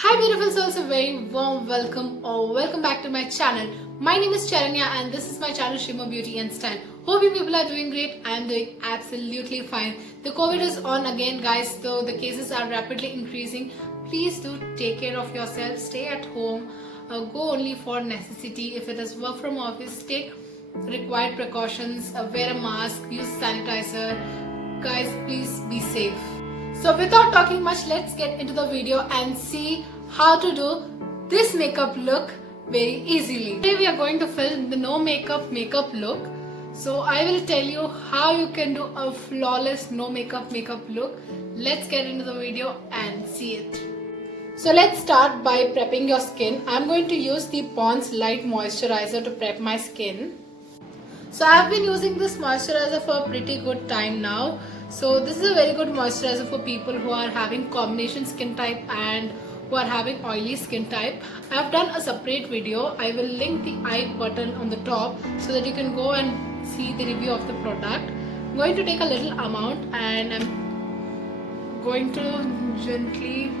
Hi beautiful souls, a very warm welcome or welcome back to my channel. My name is Charanya and this is my channel Shimmer Beauty and Style. Hope you people are doing great. I am doing absolutely fine. The COVID is on again guys, so the cases are rapidly increasing. Please do take care of yourself, stay at home, go only for necessity. If it is work from office, take required precautions, wear a mask, use sanitizer. Guys, please be safe. So without talking much, let's get into the video and see how to do this makeup look very easily. Today we are going to film the no makeup look. So I will tell you how you can do a flawless no makeup look. Let's get into the video and see it. So let's start by prepping your skin. I'm going to use the Pond's Light Moisturizer to prep my skin. So I've been using this moisturizer for a pretty good time now. So this is a very good moisturizer for people who are having combination skin type and who are having oily skin type. I've done a separate video. I will link the I button on the top so that you can go and see the review of the product. I'm going to take a little amount and I'm going to gently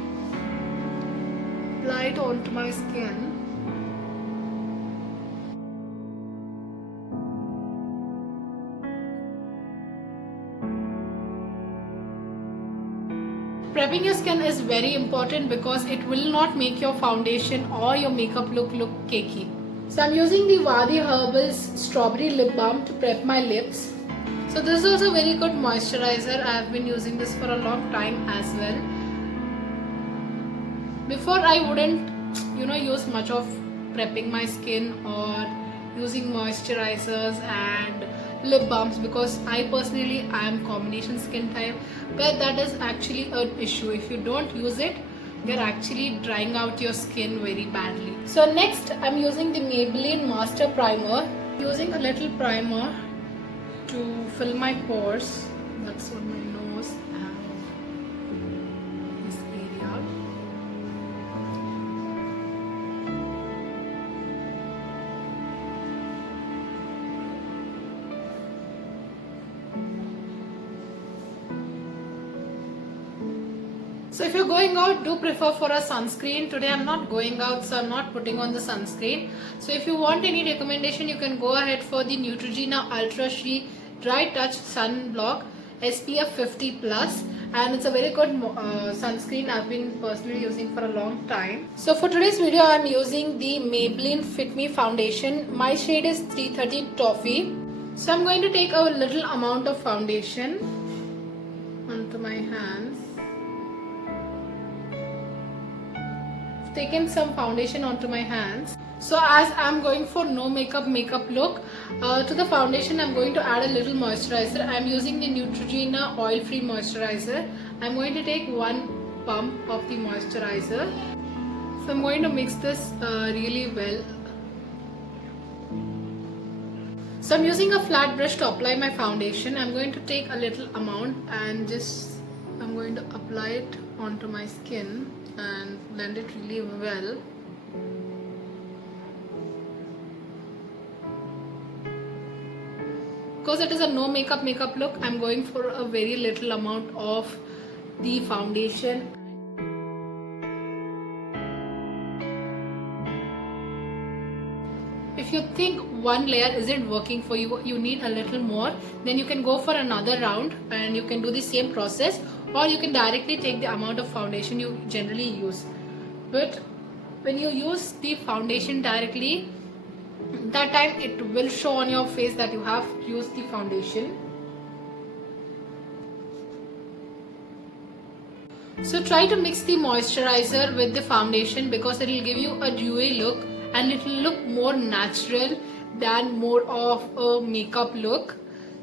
apply it onto my skin. Prepping your skin is very important because it will not make your foundation or your makeup look cakey. So I'm using the Wadi Herbals Strawberry Lip Balm to prep my lips. So this is also a very good moisturizer. I have been using this for a long time as well. Before I wouldn't use much of prepping my skin or using moisturizers and lip balms because I personally am combination skin type, but that is actually an issue. If you don't use it, you're actually drying out your skin very badly. So next I'm using the Maybelline Master Primer. Using a little primer to fill my pores. That's on my nose and this area. So if you're going out, do prefer for a sunscreen. Today I'm not going out, so I'm not putting on the sunscreen. So if you want any recommendation, you can go ahead for the Neutrogena Ultra Sheet Dry Touch Sunblock SPF 50+, and it's a very good sunscreen I've been personally using for a long time. So for today's video, I'm using the Maybelline Fit Me Foundation. My shade is 330 Toffee. So I'm going to take a little amount of foundation onto my hands. Taken some foundation onto my hands. So as I'm going for no makeup look, to the foundation I'm going to add a little moisturizer. I'm using the Neutrogena oil free moisturizer. I'm going to take one pump of the moisturizer. So I'm going to mix this really well. So I'm using a flat brush to apply my foundation. I'm going to take a little amount and I'm going to apply it onto my skin and blend it really well. Because it is a no makeup look, I'm going for a very little amount of the foundation. If you think one layer isn't working for you, you need a little more, then you can go for another round and you can do the same process, or you can directly take the amount of foundation you generally use. But when you use the foundation directly, that time it will show on your face that you have used the foundation. So try to mix the moisturizer with the foundation because it will give you a dewy look and it will look more natural than more of a makeup look.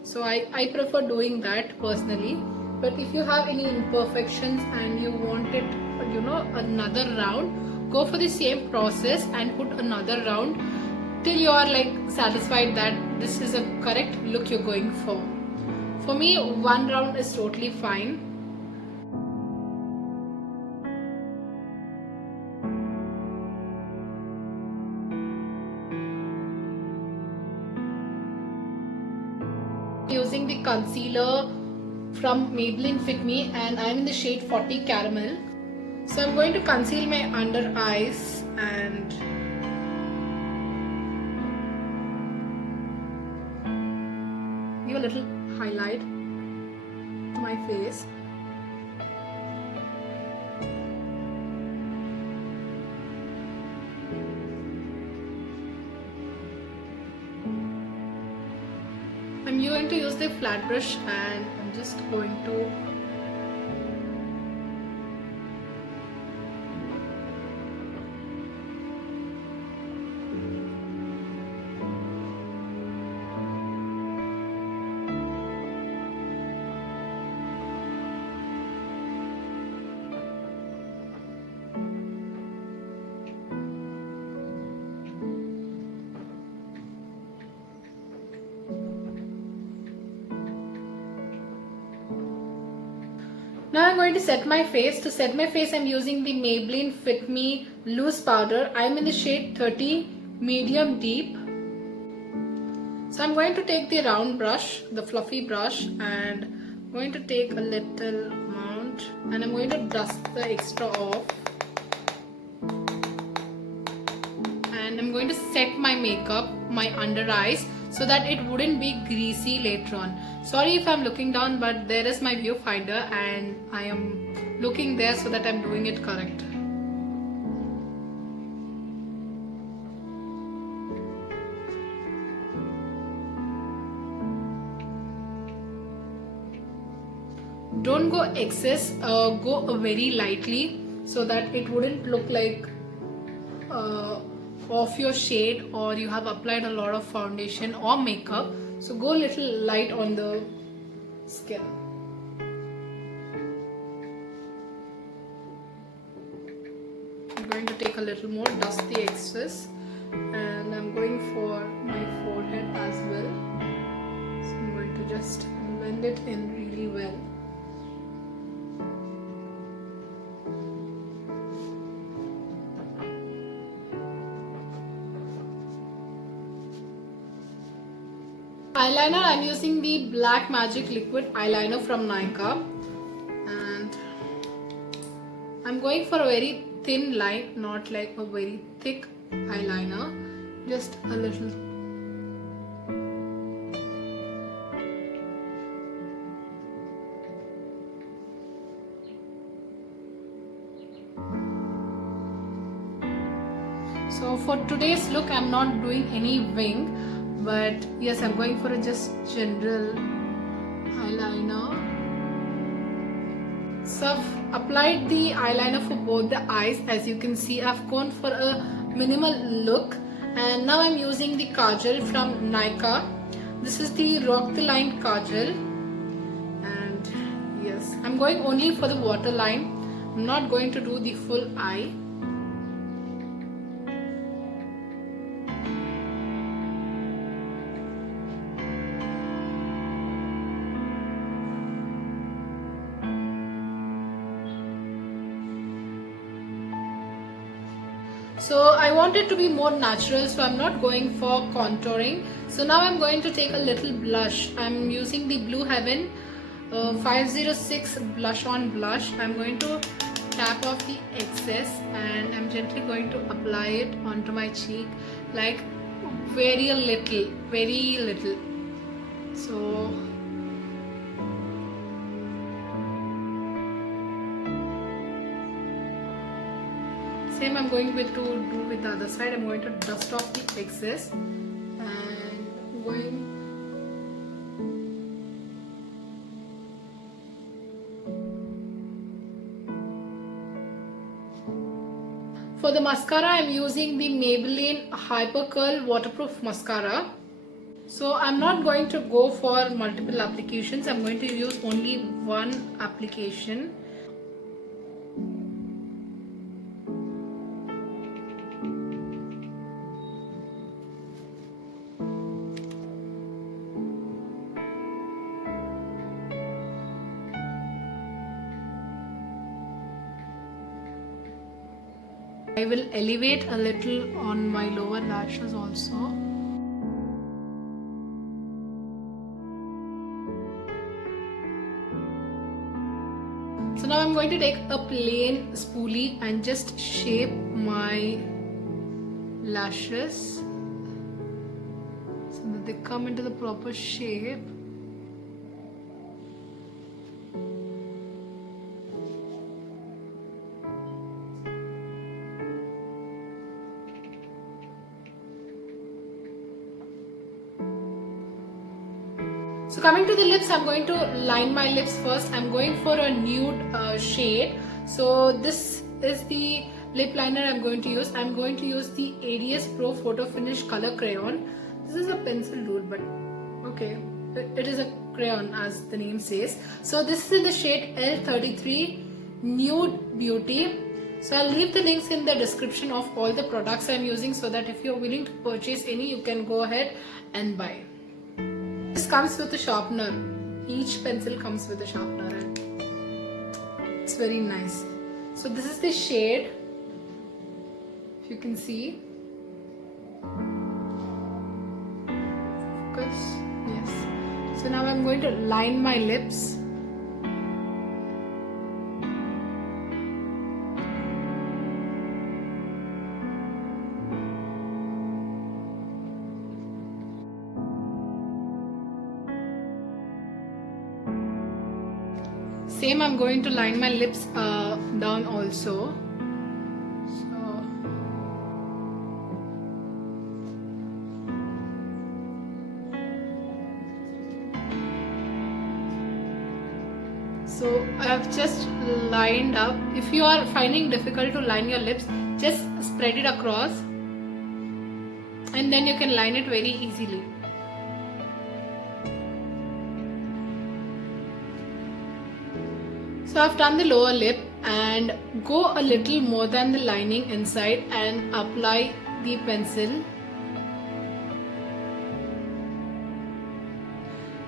So I prefer doing that personally. But if you have any imperfections and you want it, another round, go for the same process and put another round till you are satisfied that this is a correct look you're going for. For me, one round is totally fine. Using the concealer from Maybelline Fit Me and I'm in the shade 40 Caramel. So I'm going to conceal my under eyes and give a little highlight to my face. I'm going to use the flat brush and I'm just going to Now I'm going to set my face. To set my face, I'm using the Maybelline Fit Me Loose Powder. I'm in the shade 30 Medium Deep. So I'm going to take the round brush, the fluffy brush, and I'm going to take a little amount and I'm going to dust the extra off. And I'm going to set my makeup, my under eyes, so that it wouldn't be greasy later on. Sorry if I'm looking down, but there is my viewfinder and I am looking there so that I'm doing it correct. Don't go excess, go very lightly so that it wouldn't look like off your shade or you have applied a lot of foundation or makeup. So go a little light on the skin. I'm going to take a little more, dust the excess, and I'm going for my forehead as well. So I'm going to just blend it in really well. Eyeliner, I'm using the Black Magic Liquid Eyeliner from Nykaa, and I'm going for a very thin line, not like a very thick eyeliner, just a little. So for today's look, I'm not doing any wing. But yes, I'm going for a just general eyeliner. So I've applied the eyeliner for both the eyes. As you can see, I've gone for a minimal look. And now I'm using the kajal from Nykaa. This is the Rock the Line kajal. And yes, I'm going only for the waterline. I'm not going to do the full eye. So I want it to be more natural, so I'm not going for contouring. So now I'm going to take a little blush. I'm using the Blue Heaven 506 blush on blush. I'm going to tap off the excess and I'm gently going to apply it onto my cheek, like very little. So same I'm going to do with the other side. I'm going to dust off the excess and going for the mascara. I'm using the Maybelline Hyper Curl Waterproof Mascara. So I'm not going to go for multiple applications. I'm going to use only one application. I will elevate a little on my lower lashes also. So now I'm going to take a plain spoolie and just shape my lashes so that they come into the proper shape. So coming to the lips, I'm going to line my lips first. I'm going for a nude shade. So this is the lip liner I'm going to use. I'm going to use the ADS Pro Photo Finish Color Crayon. This is a pencil tool, but okay, it is a crayon as the name says. So this is in the shade L33 Nude Beauty. So I'll leave the links in the description of all the products I'm using so that if you're willing to purchase any, you can go ahead and buy. This comes with a sharpener. Each pencil comes with a sharpener and it's very nice. So this is the shade, if you can see. Focus. Yes. So now I'm going to line my lips. Same, I'm going to line my lips down also. So I have just lined up. If you are finding difficult to line your lips, just spread it across and then you can line it very easily. So I've done the lower lip and go a little more than the lining inside and apply the pencil.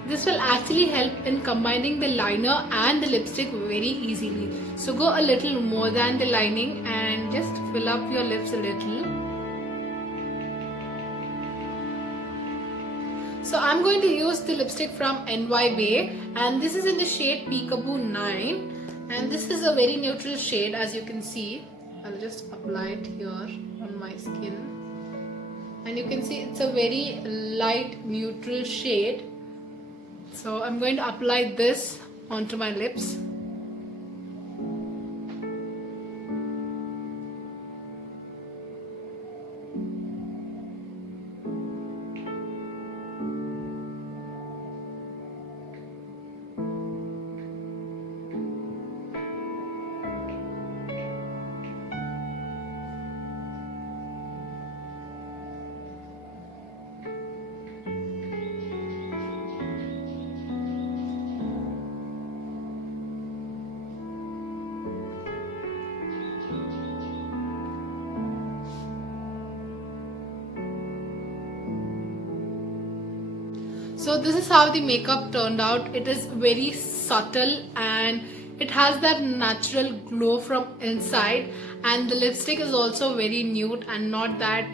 This will actually help in combining the liner and the lipstick very easily. So go a little more than the lining and just fill up your lips a little. So I'm going to use the lipstick from NY Bae and this is in the shade Peekaboo 9. And this is a very neutral shade, as you can see. I'll just apply it here on my skin. And you can see it's a very light neutral shade. So I'm going to apply this onto my lips. So this is how the makeup turned out. It is very subtle and it has that natural glow from inside, and the lipstick is also very nude and not that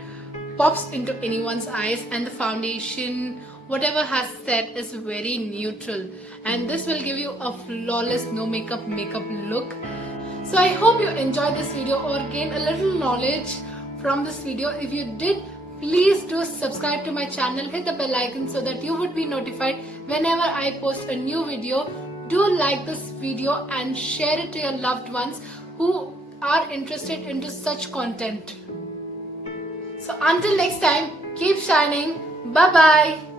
pops into anyone's eyes, and the foundation, whatever has set, is very neutral, and this will give you a flawless no makeup look. So I hope you enjoyed this video or gained a little knowledge from this video. If you did, please do subscribe to my channel, hit the bell icon so that you would be notified whenever I post a new video. Do like this video and share it to your loved ones who are interested into such content. So until next time, keep shining. Bye bye.